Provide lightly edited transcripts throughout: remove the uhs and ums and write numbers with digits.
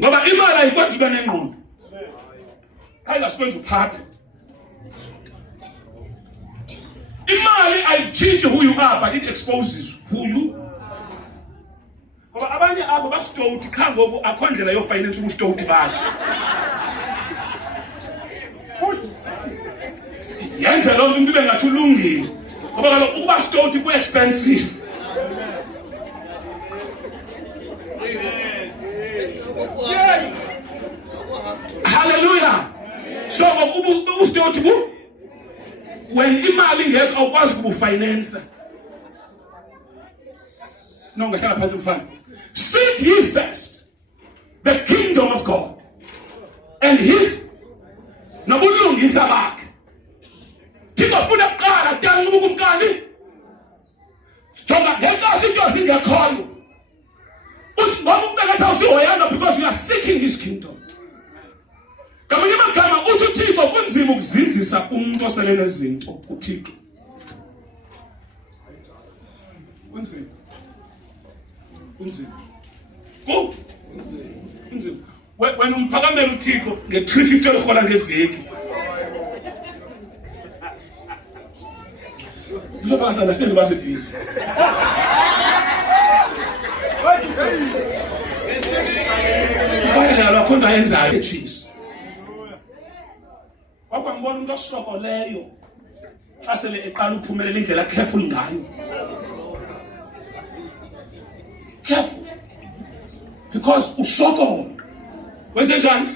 Ngoba imali ayikwazi ukuba nengqondo. Ayikwazi ukuphatha. Imali ayitshintshi who you are, but it exposes who you. Ngoba abanye abo basitoti kha ngoku akho ndlela yo finance ubustoti bakhe. Yenze lo nto ibe ngathi ulungile. Ngoba kaloku ukuba stoti ku expensive. Hallelujah. So ngoku ubustoti bu when imali ngeke awukwazi ukufinance. No ngahlala phansi mfana. Seek ye first the kingdom of God and his nobulungisa bakhe. Tingafuna kuqala tanqa ukumkani. Jonga ngenkathi into singekhoyo. Ngoba ukubekatha usihoyana because you are seeking his kingdom. Kamanye amagama uthi uThixo kunzima ukuzinzisa umuntu osele nezinto uThixo. Kunzima. Kunzima. Kunzima. Wena umphakamela uThixo nge350 lehola ngeveki. Uzobasa understand base busy. Kufanele abakhona yenzayo cheese. Wapha ngibona umuntu osokoleyo. Xa sele eqala uphumelela indlela careful ngayo. Careful. Because usokola. Wenze njani?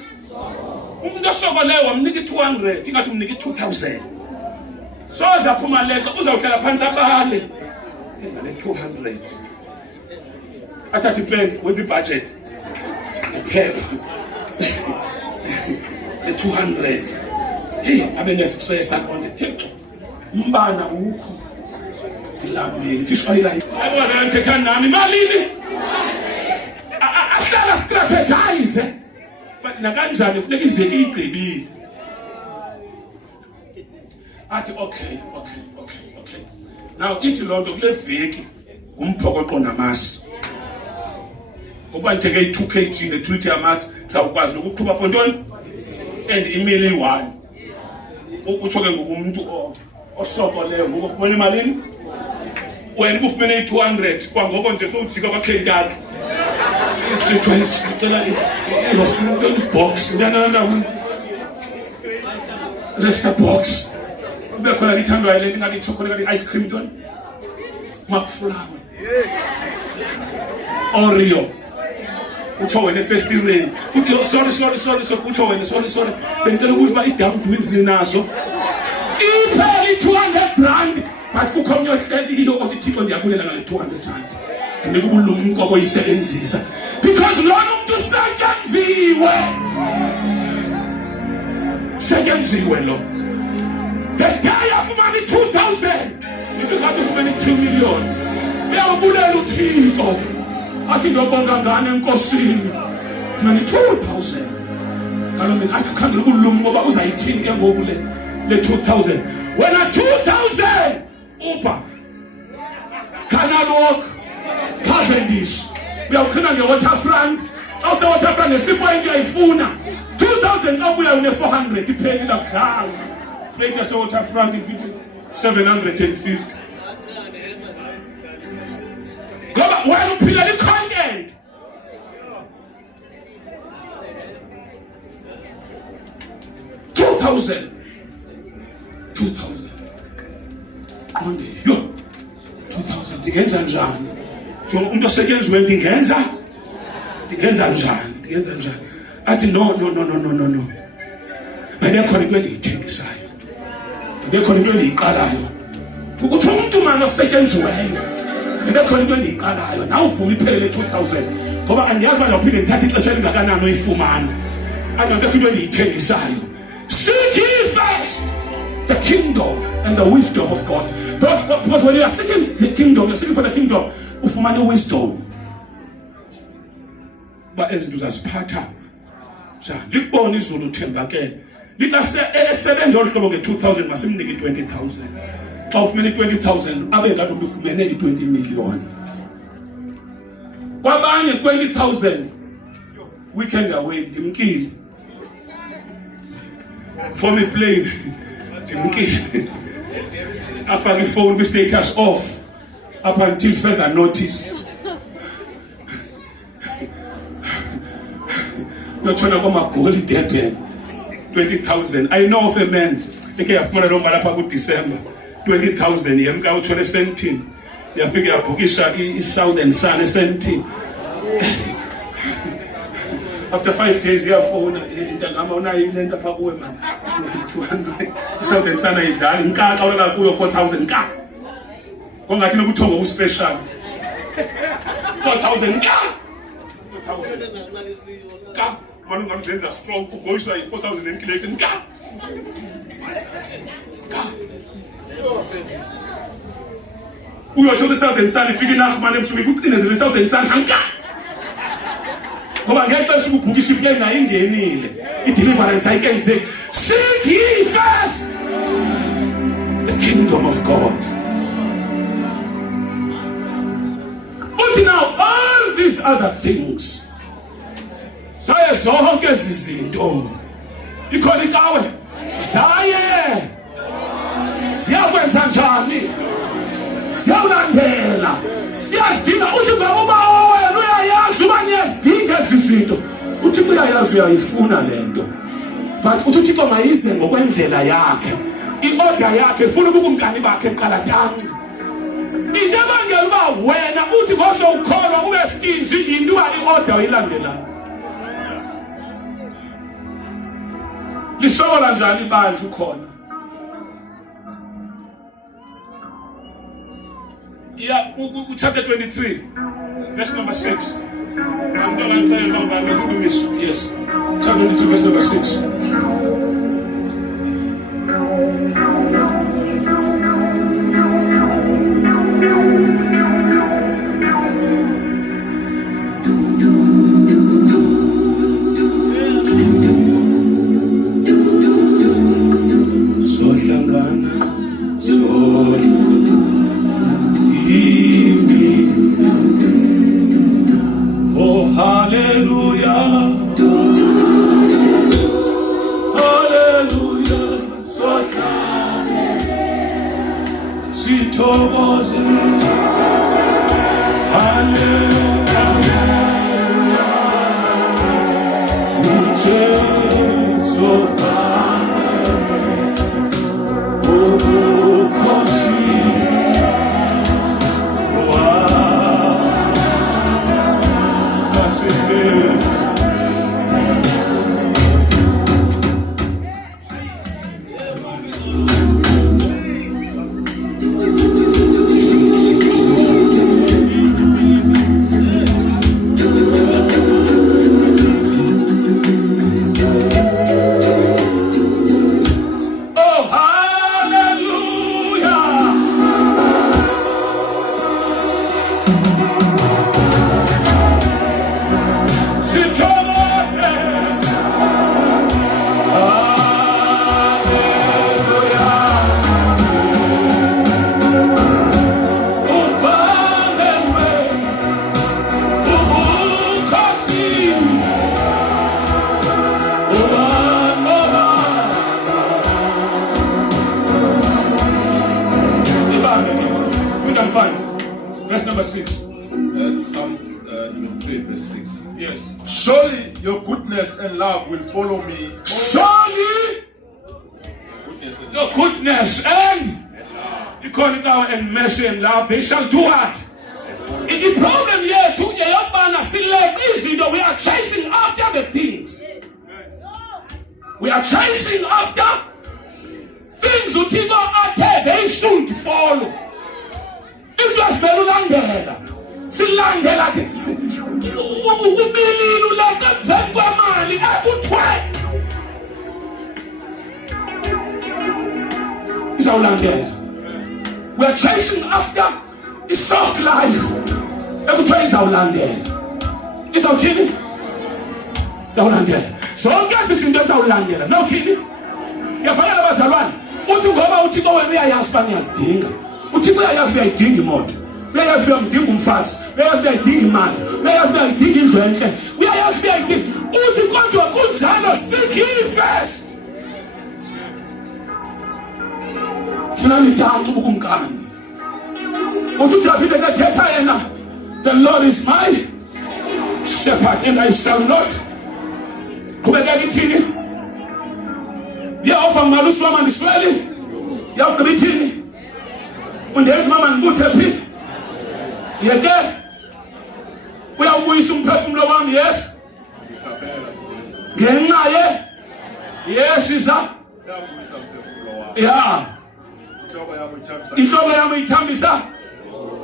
Umuntu osokoleyo wamnika 200, ingathi umnika 2000. So zaphumaleka uzawuhlala phansi abale ngale 200 athatha iplan wenza ibudget iphepha le 200 hey abe nesixesa aqonde Thixo umbana ukho ngilambile fish oil ayikwazi ukuthetha nami malini ahlala strategize but nakanjani kufuneka iveki igqibile. Athi okay. Now ithi lonto kule veki umphokoqo namasi. Ngoba ngitheke i2 kg ne2 yamasi zawukwazi ukuqhuba for ntoni and imili 1. Utsho ke ngokumuntu osokoleyo ngoku ufumana imalini wena ufumene i200 kwangoko nje sowujika kwaKentaki. Street wise ucela i-restaurant box nana resta box. Bekhona lithandwa ile ngathi chocolate ice cream ntoni McFlower Oreo utsho wena first rain uthi sorry utsho wena sorry benzela ukuba i-down twins ninazo ipheli 200 rand but kukho omnye ohleliyo othi Thixo ndiyabulela ngale 200 rand ndinika ubulumko boyisebenzisa because lona umuntu sekenziwe lo. The day of money 2,000. If you got to money 2 million. Uyabulela uThixo. Athi ngiyobonga ngane enkosini. Money 2,000. Kalo mina athi khangela ukulunga ngoba uzayithini ke ngoku le 2,000. Wena 2,000 upa. Canal Walk. Cavendish. Uyawukhina ngeWaterfront. Awuse Waterfront nesipho into uyayifuna. 2,000 abuya une 400 ipheli la kudlala. Later so Waterfront if it is 750. Ngoba wena uphila le content. $2,000. Onde yo 2,000 ndigenza njani? So umuntu osekenziwe ndingenza njani? Athi no. Benekhona into endiyithengisayo. Benekhona into endiyiqalayo. Ukuthi umuntu manje osekenziweyo. Benekhona into endiyiqalayo. Nawe uvuma iphelele 2,000. Ngoba andiyazi manje uphinde ngithathe ixesha elingakanani oyifumana. Andibekho into endiyithengisayo. Seek ye first the kingdom and the wisdom of God. Because when you are seeking the kingdom, you're seeking for the kingdom, ufumane wisdom. Ba ezinto zasiphatha njani libona izulu uthembakele likase esebenza olhlobo nge2000 masimnike 20,000 xa ufumene 20,000 abe kanti umuntu ufumene i20 million kwabanye 20,000 weekend away ndimkile phome plane ndimkile afake ifone kwi-status off up until further notice. Uyotshona kwamagoli Durban 20,000. I know of a man eke yafumana loo mali apha kuDecember 20,000 yemka utshona eSandton yafika yabhukisha i-Southern Sun eSandton. After 5 days iyafona intangama unayo ile nto apha kuwe man 200 i-Southern Sun ayidlali inkaka olala kuyo 4,000 ka kongathi nobuthongo uspecial 4,000 ka 4,000 ka manu ngaluzenza strong ugoyiswa i-4,000 emkilethi ka uyothi useSouthern Sun ifika inahmane ebusuku ikucinezele iSouthern Sun hanka ngoba ngeke ubhukisha iplane nayo ingenile i-deliverance ayikenzeki. Seek ye first the kingdom of God. But now all these other things saye zonke izinto ikhona ikawe saye siyakwenza njani siyawulandela siyazidinga uthi ngoba wena uyayazi uba niyazidinga izinto uThixo uyayazi uyayifuna lento but uthi uThixo mayize ngokwendlela yakhe i-order yakhe ufuna ukumkani bakhe eqala tanci into ebangela uba wena uthi ngose ukholwa ube stingy into uba i-order uyilandelayo. Lisola njani ibandla ukhona? Yeah, chapter 23, verse number 6. I'm not going to tell you number, I'm going to miss. Yes. Chapter 23, verse number 6. Verse number 6. Psalms 3, verse 6. Yes. Surely your goodness and love will follow me. Surely your goodness and love, and mercy and love, they shall do what? The problem here too, we are chasing after the things. We are chasing after things that they should follow. It was belulandela. Silandela ubilini uleke emveni kwemali ekuthwe izawulandela. We are chasing after a soft life ekuthwe izawulandela. Izawuthini? Izawulandela. Zonke izinto ezawulandela zawuthini? Kuyafanele abazalwane uthi ngoba uThixo wena uyayazi uba niyazidinga. UThixo uyayazi uyayidinga imoto, uyayazi uyamdinga umfazi, uyayazi uyayidinga imali, uyayazi uyayidinga indlu enhle, uyayazi uyayidinga. nami tancu ukumkani uthi David ekathetha yena the Lord is my shepherd and I shall not qhubeka ithini Yehova malusi wami andisweli yaqhubeka ithini undenza mama ngibuthe phi yeke uyawubuyisa umphefumulo wami yes ngenxa yes isa ya inhlobo yami ithambisa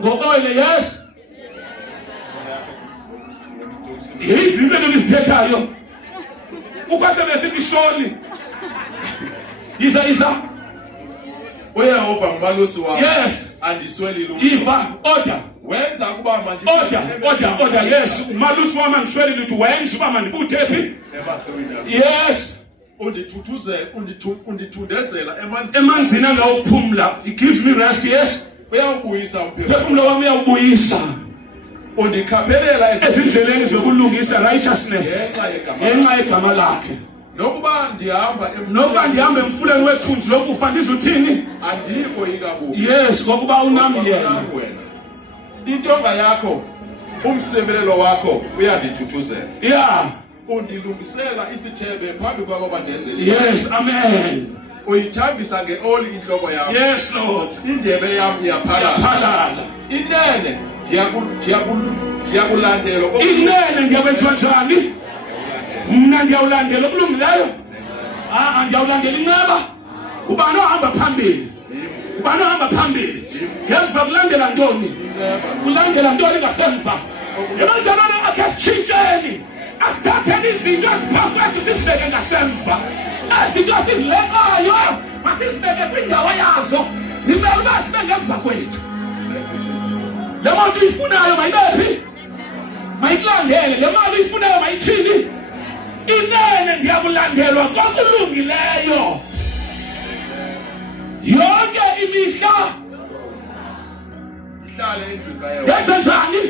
ngokoile yes izinto endizithethayo ukwase besithi sholi isa uYehova ngumalusi wami yes andisweli lutho ifa order wenza kuba manje order yes umalusi wami andisweli lutho wenza uba mandibuthe phi yes undithundezela emanzini angawuphumla he gives me rest yes uyawubuyisa umphefumulo wami uyawubuyisa undikhaphelela ezindleleni zokulungisa righteousness ngenxa yegama lakhe nokuba ndihamba emfuleni wethunzi lokufa ndizuthini andikho ikabubi yes ngokuba unami yena intonga yakho umsebelelo wakho uyandithuthuzela yeah undilungisela isithebe phambi kwabo bandezeli yes amen uyithambisa ngeoli inhloko yami yes Lord indebe yami iyaphalala inene ndiyakulandela inene ngiyakwenziwa njani mna ndiyawulandela okulungileyo ndiyawulandela inqaba ubani ohamba phambili ngemva kulandela ntoni ngasemva ebazalwane akhe sitshintsheni asithatheni izinto eziphakathi sisibeke ngasemva izinto esizilekayo masizibeke kwindawo yazo zimele uba sibe ngemva kwethu le moto uyifunayo mayibephi mayikulandele le mali uyifunayo mayithini inene ndiyakulandelwa kokulungileyo yonke imihla ihlale endlini kaYehova yenze njani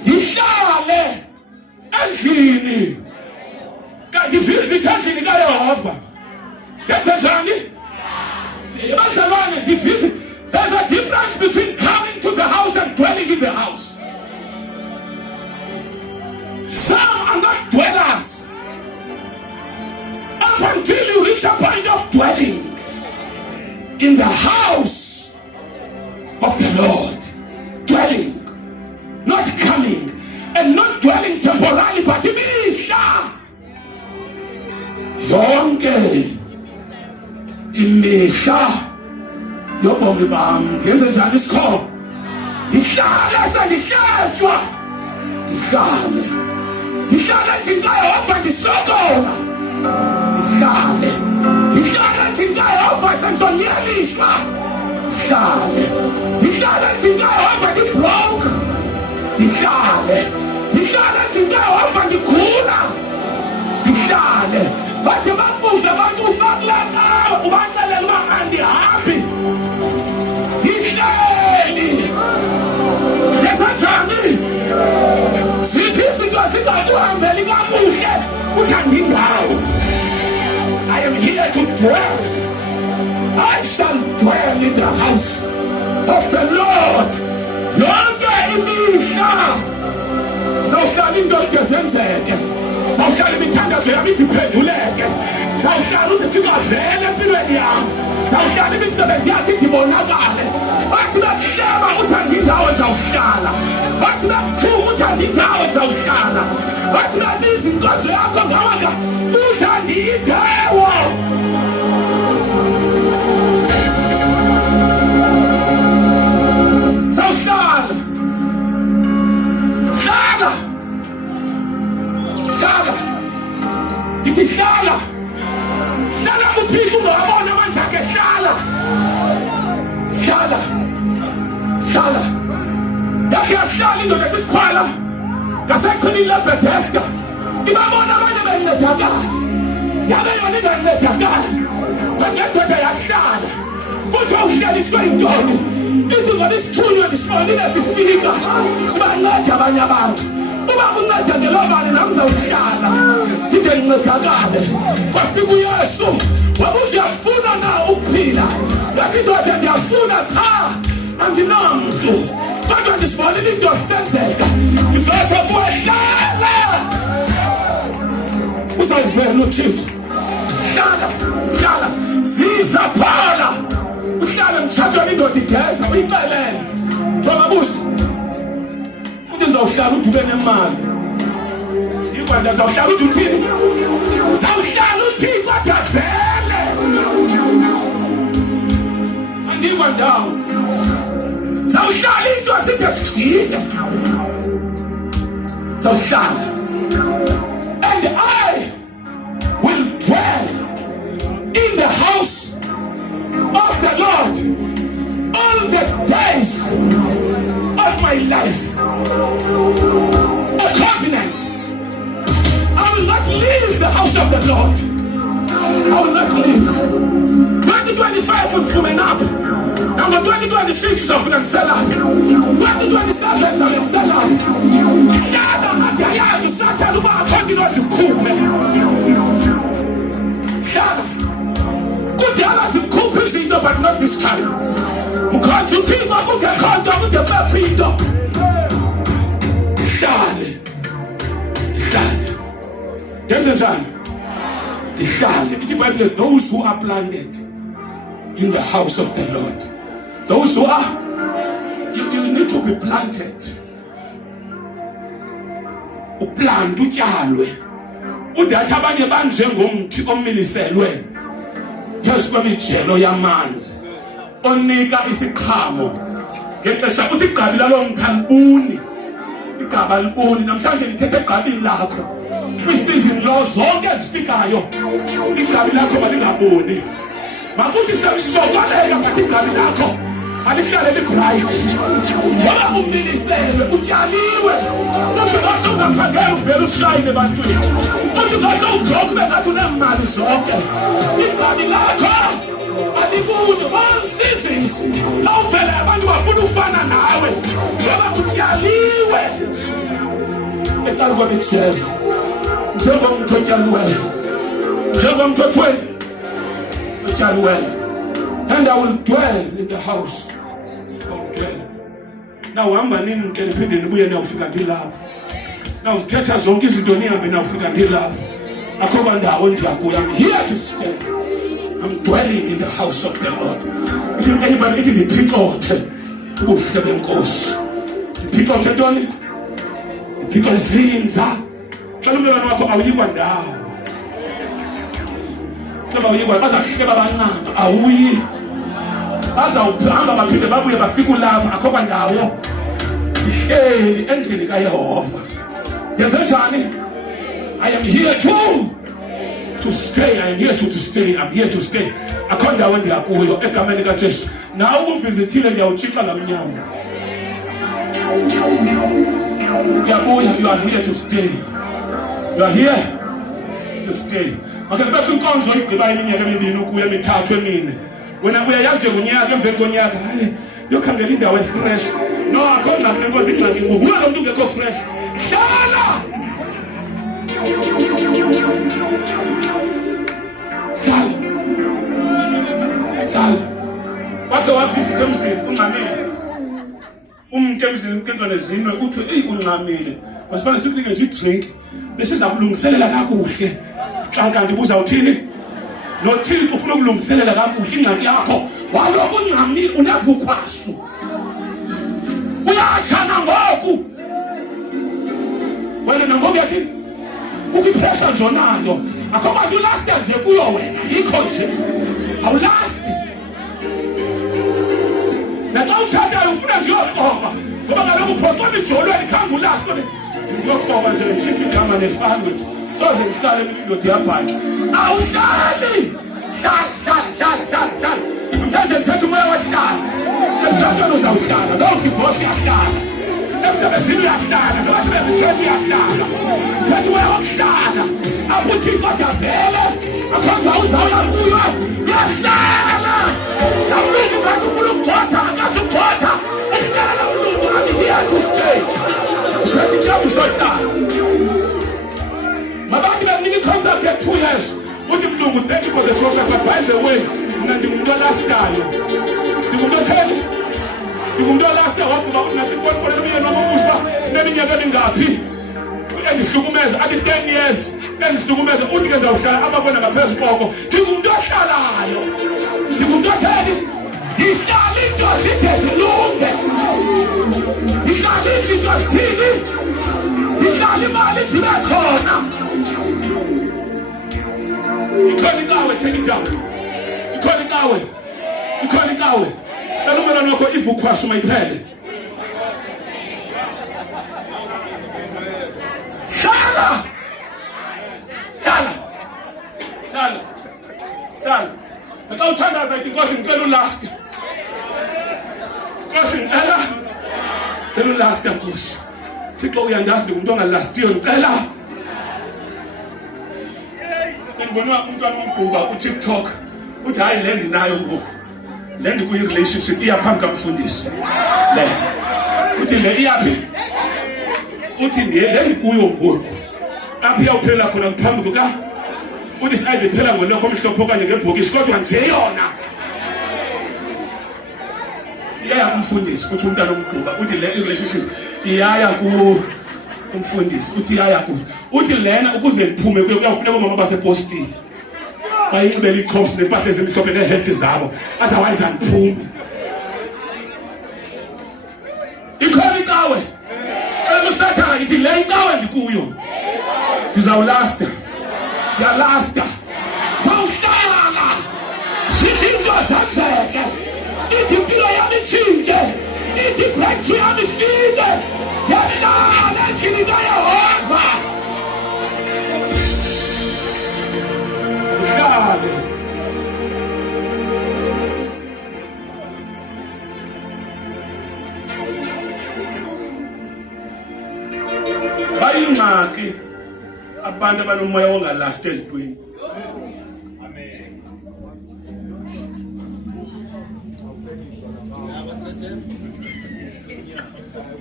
ndihlale endlini ndivisithe endlini kaYehova yenze njani bazalwane ndivisit. There's a difference between coming to the house and dwelling in the house. Some are not dwellers up until you reach a point of dwelling in the house of the Lord. Dwelling, not coming, and not dwelling temporarily, but imihla yonke imihla yobomi bam ndenze njani isikho ndihlale sendihletywa ndihlale endlini kaYehova ndisokola ndihlale endlini kaYehova sendizonyeliswa ndihlale endlini kaYehova ndibroke ndihlale endlini kaYehova ndigula ndihlale bathi babuze abantu usakuletha ubaxelela uba andihambi ndihleli ndenza njani zithi izinto zingakuhambeli kakuhle uthandindawo I am here to dwell. I shall dwell in the house of the Lord yonke imihla zawuhlala indoda zenzeke zawuhlala imithandazo yami iphenduleke zawuhlala uzithi kavele empilweni yami zawuhlala imisebenzi yakhe ibonakale bathi bakuhleba uthanda indawo zawuhlala bathi bakuthuma uthanda indawo zawuhlala bathi babiza inkonzo yakho ngawaka uthanda indawo zawuhlala ndithi hlala kuphila ungabona amandla akhe hlala yakhe yahlala indoda esisikhwala ngasekhulini leBethesda ibabona abanye bencedakala yabe yona ingancedakali ngendoda yahlala kuthiwa uhlaliswe yintoni ithi ngoba isithunywa ndisibonile sifika sibanceda abanye abantu uba kunceda ngelobani namzawuhlala ide ncedakale kwafika uYesu wabuze uyafuna na ukuphila yathi andinomntu kodwa ndisibonile into isenzeka ndizotsho kuwe hlala uzayivela uThixo hlala zizaphala uhlala mtshatweni indoda igeza uyixelele njengabusi uthi ndizawuhlala uthi ube nemali ndikwanda ndizawuhlala uthi uthini zawuhlala uthi kodwa vele andikwa ndawo zawuhlala into asithe sijike zawuhlala and I will dwell in the house of the Lord all the days of my life. A covenant. I will not leave the house of the Lord. I will not leave. 2025 would come up. Number 2026 of an seller. 2027 of an seller. Yada madayazo sataluba continuous coupe. Yada. Good dollars in coupe but not this time. Because you think I could get caught down with the back window. Shale. There's a son. The shale. It is those who are planted in the house of the Lord. Those who are, you need to be planted. Uplant utyalwe. Udathi abanye banjengomthi omiliselwe phezu kwemijelo yamanzi onika isiqhamo ngexesha uthi igqabi lalo mthalibuni igaba libuni namhlanje nithethe egqabini lakho kwisizini lo zonke ezifikayo igqabi lakho malingaboni makuthi sekusokoleka but igqabi lakho malihlale libright ngoba umiliselwe utyaliwe uthi ngase ungaphangela uvele ushayine ebantwini uthi ngase ugqoke ube ngathi unemali zonke igqabi lakho alibuni all seasons awuvele abantu bafuna ufana nawe ngoba utyaliwe ecala kwemijelo njengomntu otyaliweyo njengomntu othweni otyaliweyo. And I will dwell in the house of dwell. Now hamba nini ke niphinde nibuye nawufika ngilapha. Now uthetha zonke izinto nihambe nawufika ngilapha. Akho bandawo ndiyakuya. I'm here to stay. I'm dwelling in the house of the Lord. If anybody it iphicothe ubuhle benkosi. Iphicothe ntoni? Iphicothe zinza. Xa umntwana wakho awuyikwa ndawo. Xa awuyikwa bazakuhleba abancane awuyi. Bazawuhamba baphinde babuye bafika lapha akho kwandawo ihleli endlini kaYehova. Yenze njani? I am here to stay. I am here to stay. I'm here to stay. Akho ndawo ndiyakuyo egameni kaJesu. Nawe uvizithile ndiyawutshixa ngamnyama. Yabuya, you are here to stay. You are here to stay. Okay, bekho inkonzo igqiba iminyaka emibini ukuya emithathu emine. Wena uyayazi ngonyaka emveni konyaka yokhangela indawo efresh no akho ngqabi nenkonzo ingxaki ngoku lo muntu ungekho fresh hlala wakhe wafisa emzini ungxamile umntu emzini kenzo nezinwe uthi ey ungxamile masifane sikunike nje idrink besiza kulungiselela kakuhle xa kanti buza uthini noThixo ufuna ukulungiselela kakuhle ingxaki yakho waloko ungxamile unevukwasu uyachana ngoku wena nangoku yathini ukupressure njonayo akho bantu last nje kuyo wena yikho nje awulasti naxa utshatayo ufuna nje uyokroba ngoba kaloku uphoxwa ijolweni khange ulasto ndiyokroba nje ngishithi igama nefamily soze ngihlale indoda yabhaya awuhlali hlala manje ngithetha umoya wahlala emthathweni uzawuhlala lo divorce yahlala emsebenzini uyahlala noba sebemthethe uyahlala mthetha umoya wokuhlala apho uThixo adavele akhonza uzawuya kuyo yahlala namlungu ngathi ufuna ukugxotha akazi ukugxotha elihlala namlungu I'm here to stay uthethi njengoba usohlala mabathi bemnika i-contract ya 2 years uthi mlungu thank you for the program but by the way mina ndingumuntu olaskayo ndingumuntu otheni Ndingumuntu olaste wakuba unathi phone lomyeni wami umusho uba sineminyaka emingaphi endihlukumeza athi 10 years endihlukumeza uthi ke ndizawuhlala ababona ngaphezu koko. Ndingumuntu ohlalayo, ndingumuntu otheni ndihlala into zide zilunge, ndihlala izinto zithini, ndihlala imali ndibe khona. Ikhona ikawe, take it down. Ikhona ikawe, ikhona ikawe. Cela umelwane wakho ivukhwasha umayiphele. Hlala, hlala, hlala, hlala. Xa uthandaza ithi Nkosi ngicela ulaste. Nkosi ngicela ulaste Nkosi. Thixo uyandazi ndingumuntu ongalastiyo ngicela. Ngibona umntwana omgquba ku-TikTok uthi hayi le ndinayo ngoku. Le ndikuyi-relationship iyaphambi kamfundisi. Le. Uthi le iyaphi? Uthi le ndikuyo ngoku. Apha iyawuphelela khona ngaphambi kuka. Uthi siyiphela ngolokho omhlophe okanye ngebhokisi kodwa nje yona. Iyaya kumfundisi uthi umntwana omgquba uthi le relationship iyaya kumfundisi uthi iyaya ku. Uthi lena ukuze ngiphume kuyafuneka omama basepostini. Bayinxibela iCops nempahla ezimhlophe nehethi zabo. Otherwise angiphumi. Ikhona ikawe. Emusathana ithi le ikawe ndikuyo. Ndizawulasta. Ndiyalasta. Sawuhlala. Izinto zenzeke. Ithi impilo yami itshintshe. Ithi breakthrough yami ifike. Ndiyahlala endlini kaYehova. Uhlale. Bayingxaki abantu abanomoya ongalasti ezintweni.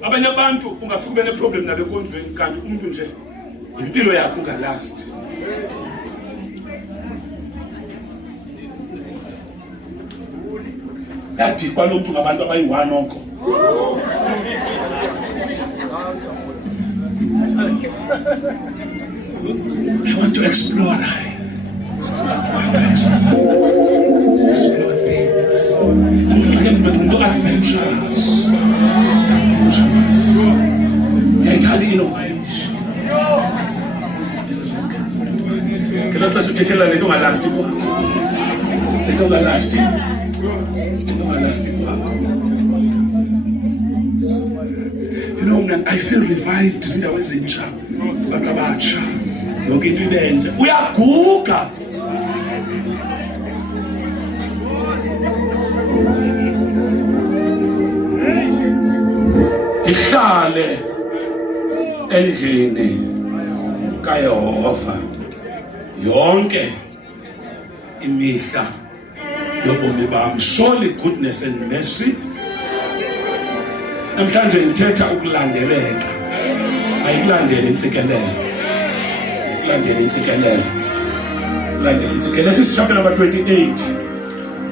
Abanye abantu ungasuke ube neproblem nabo enkonzweni kanti umuntu nje impilo yakhe ungalasti. Yadikwa lo muntu ngabantu abayi-1 onko. I want to explore life. I want to explore things. I'm going to adventurous. Ndiyayithanda i-innovation. Ngelo xesha uthethela le nto ungalasti kwakho. Le nto ungalasti. Le nto ungalasti kwakho. You know, I feel revived izindawo ezintsha. Abantu abatsha. Yonke into ibentsha. Uyaguga. Ndihlale endlini kaYehova yonke imihla yobomi bami. Surely goodness and mercy. Namhlanje ngithetha ukulandeleka. Ayikulandele intsikelelo. Ukulandela intsikelelo. Ukulandela intsikelelo. This is chapter number 28.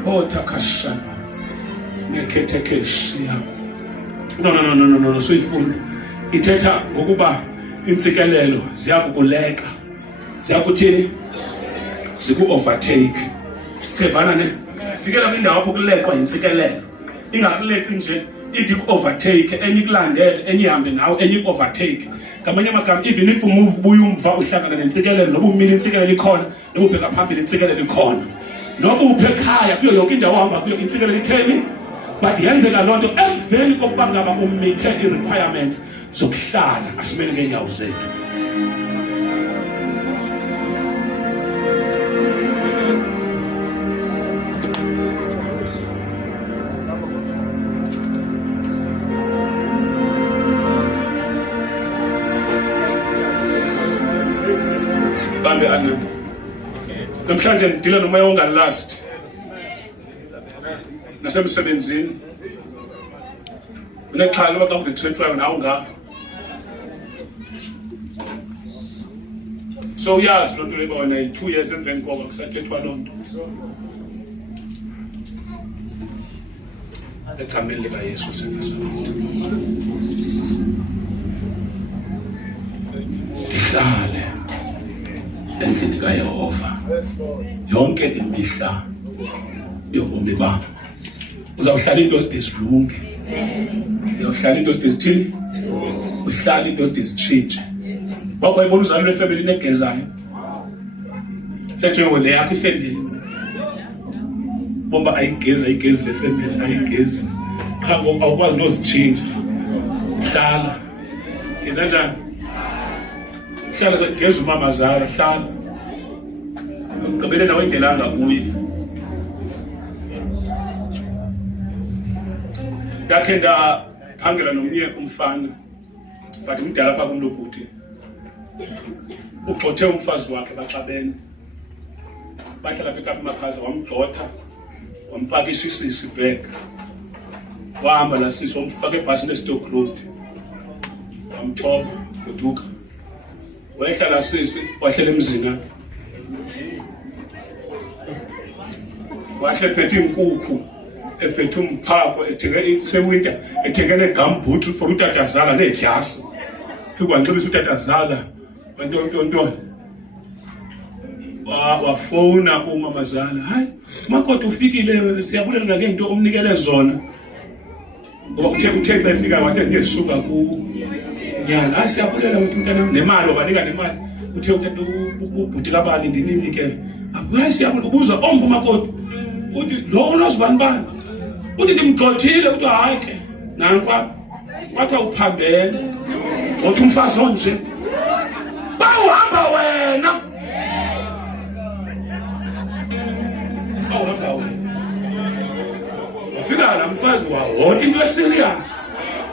Oh takashana. Neketekeshia. No. Soyifuna. Ithetha ngokuba intsikelelo ziyakukuleka. Ziyakuthini? Ziku-overtake. Sevana ne? Fikela kwindawo apho kulekwa intsikelelo. Ingakuleki nje. Ithi ku-overtake, enye ikulandele, enye ihambe nawe, enye iku-overtake. Ngamanye amagama, even if umuva ubuye umva uhlangana nentsikelelo, noba umile intsikelelo ikhona, noba ubheka phambili intsikelelo ikhona. Noba uphe ekhaya kuyo yonke indawo ohamba kuyo intsikelelo itheni. But yenzeka loo nto emveni kokuba ngaba umithe i-requirements zokuhlala asimele ngeenyawo zethu. Bambe ane. Namhlanje ndidila nomoya ongalasti. Nasemsebenzini. Unexhala loba xa ungethethwayo nawe nga. So uyazi loo nto leba wena 2 years emveni koko kusathethwa loo nto. egameni likaYesu waseNazaretha. Ndihlale endlini kaYehova yonke imihla yobomi bami. Uzawuhlala into zide zilunge, uyawuhlala into zide zithini, uhlala into zide zitshintshe. Wakho ayibona uzalwe efemelini egezayo, sethi le yakho ifemeli bomba ayigezi le family ayigezi, cha awukwazi nozitshintsha. Hlala yenza njani? Hlala segeza umama zala, hlala ugqibele nawe indlela angakuye. Ndakhe ndaphangela nomnye umfana but umdala phaa kumlobhuti, ugxothe umfazi wakhe baxabene, bahlala pha emakhaza, wamgxotha wampakisha isisi bag, wahamba lasisi wamfaka ebhasini eStoke Road, wamthoba goduka, wehla lasisi wahlela emzina, wahle ephethe inkukhu, ephethe umphako, sewinter ethengele gumboot for utatazala nedyasi, fika wanxibisa utatazala nto wafona umamazala, hayi makoti ufikile, siyabulela ke into omnikele zona. Ngoba uthe xa efika wathi ngiyasuka kunyana, hayi siyabulela ukuthi mntana nemali wabanika nemali, uthe uthatha ubhuti kabani ndinini ke, hayi siyabulela ubuza omvu makoti, uthi lo unozibani, uthi ndimgxothile, uthi hayi ke nankwa wathi uphambene, uthi umfazi onje bawuhamba wena, awuhamba wena. Wafika la mfazi wawota into eserious,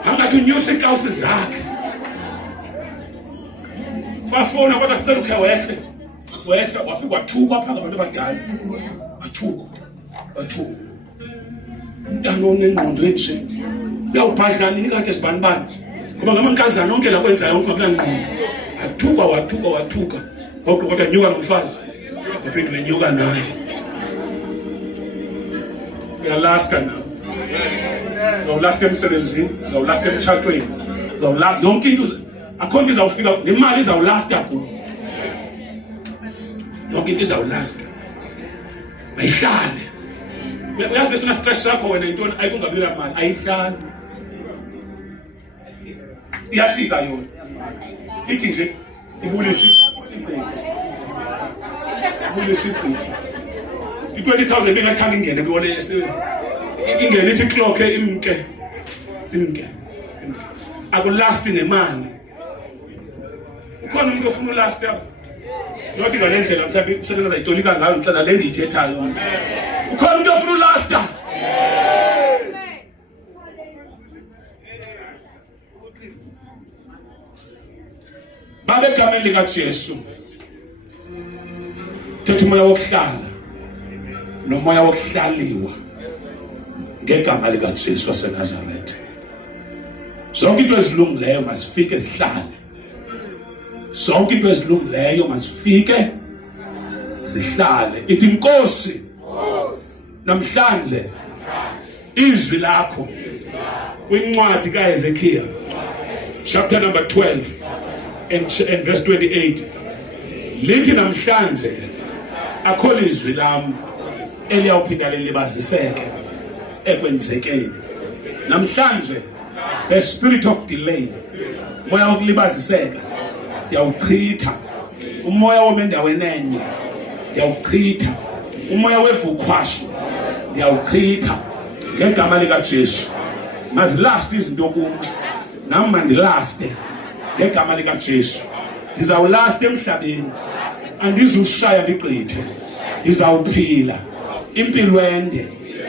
angathi unyusa iikawusi zakhe. Bafona kodwa sicela ukhe wehle, wafika wathukwa phaa ngabantu abadala, wathukwa. Umntana onengqondo enje uyawubhadlana ingathi sibanibani, ngoba ngamankazana onke la kwenza yonke kulaa ngqondo. Wathuka ngoku kodwa nyuka nomfazi, waphinde wenyuka naye. Uyalasta nawe, uzawulasta emsebenzini, uzawulasta emtshatweni, yonke into akho nto izawufika, nemali izawulasta kuyo, yonke into izawulasta. Mayihlale. Uyazi besona stress sakho wena intoni ayikungabila mali, ayihlali. Iyafika yona, ithi nje ibulisa ibhidi. I-20,000 bengathanga ingene biyone ingene ithi clock imke. Akulasti nemali. Ukhona umuntu ofuna ulast apha. Nothi ngale ndlela mhlawumbe usebenza ayitolika ngayo mhlawumbe le ndiyithethayo. Ukhona umuntu ofuna ulasta. Babe egameni likaJesu, thetha umoya wokuhlala nomoya wokuhlaliwa ngegama likaJesu waseNazaretha. Zonke into ezilungileyo masifike zihlale. Zonke into ezilungileyo masifike zihlale. Ithi Nkosi, namhlanje izwi lakho kwincwadi kaHezekiya chapter number 12 and verse 28 lithi namhlanje akho lizwi lami eliyawuphinda lilibaziseke ekwenzekeni. Namhlanje the spirit of delay, moya wokulibaziseka ndiyawuchitha. Umoya womendaweni enye ndiyawuchitha. Umoya wevukhwashu ndiyawuchitha ngegama likaJesu. Mazilast izinto kum, nami mandilaste ngegama likaJesu. Ndizawulasta emhlabeni, andizushaya ndigqithe, ndizawuphila impilo ende.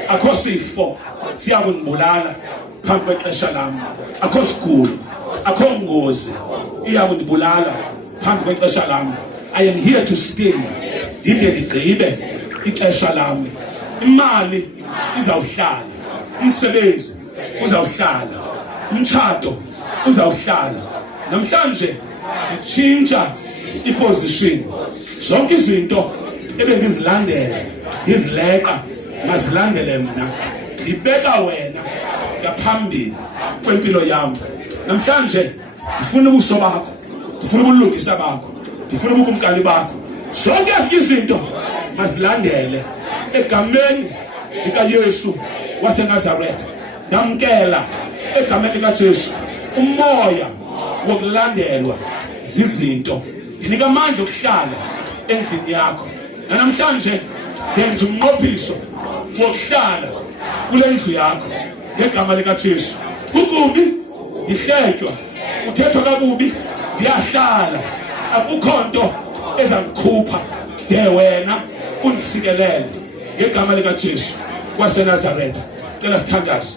Akho sifo siya kundibulala phambi kwexesha lam, akho sigulo, akho ngozi iya kundibulala phambi kwexesha lam. I am here to stay ndide ndigqibe ixesha lam. Imali izawuhlala, umsebenzi uzawuhlala, umtshato uzawuhlala. Namhlanje nditshintsha iposition. Zonke izinto ebendizilandela ndizileqa, mazilandele mna. Ndibeka wena yaphambili kwempilo yami. Namhlanje ngifuna ubuso bakho, ngifuna ubulungisa bakho, ngifuna ubukumkani bakho. Zonke izinto mazilandele egameni likaYesu waseNazaretha. Ndamkela egameni likaJesu umoya wokulandelwa zizinto. Ndinika amandla okuhlala endlini yakho. Namhlanje ndenza umnqophiso wokuhlala kule ndlu yakho ngegama likaJesu. Ukubi ndihletywa, uthethwa kabubi, ndiyahlala. Akukho nto ezangikhupha de wena undisikelele ngegama likaJesu waseNazaretha. Cela sithandaze.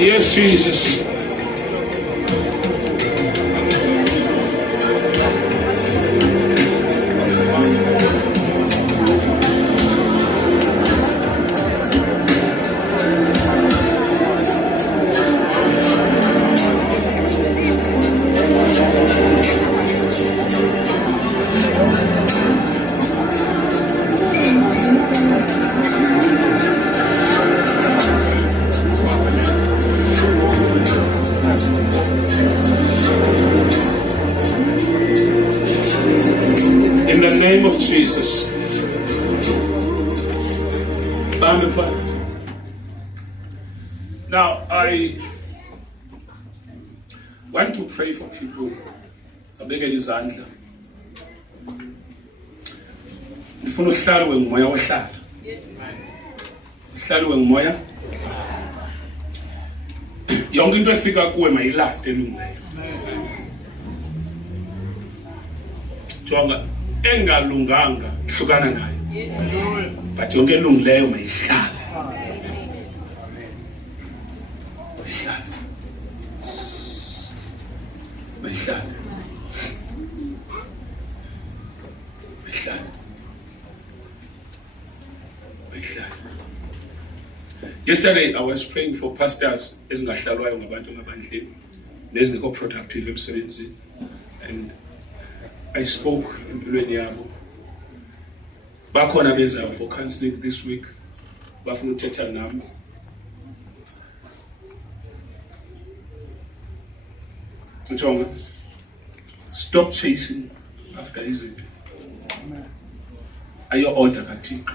Yes, Jesus. In the name of Jesus. Now, I want to pray for people. Ngibekele izandla. Ngifuna uhlale ngomoya ohlala. Uhlale ngomoya. Yonke into efika kuwe mayilast elungileyo. Jonga engalunganga hlukana nayo. But yonke elungileyo mayihlala. Mayihlala. Mayihlala. Mayihlala. Mayihlala. Yesterday I was praying for pastors ezingahlalwayo ngabantu ngabandleni nezingekho productive emsebenzini, and I spoke empilweni yabo. Bakhona beza for counseling this week. Bafuna uthetha nami. So stop chasing after izinto. Ayo order kaThixo.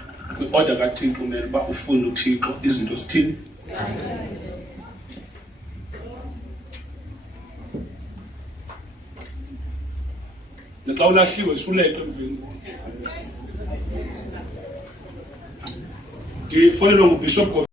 Order kaThixo kumele ba ufune uThixo izinto zithini? Naxa ulahliwe suleke emveni. Ndifonelwe nguBishop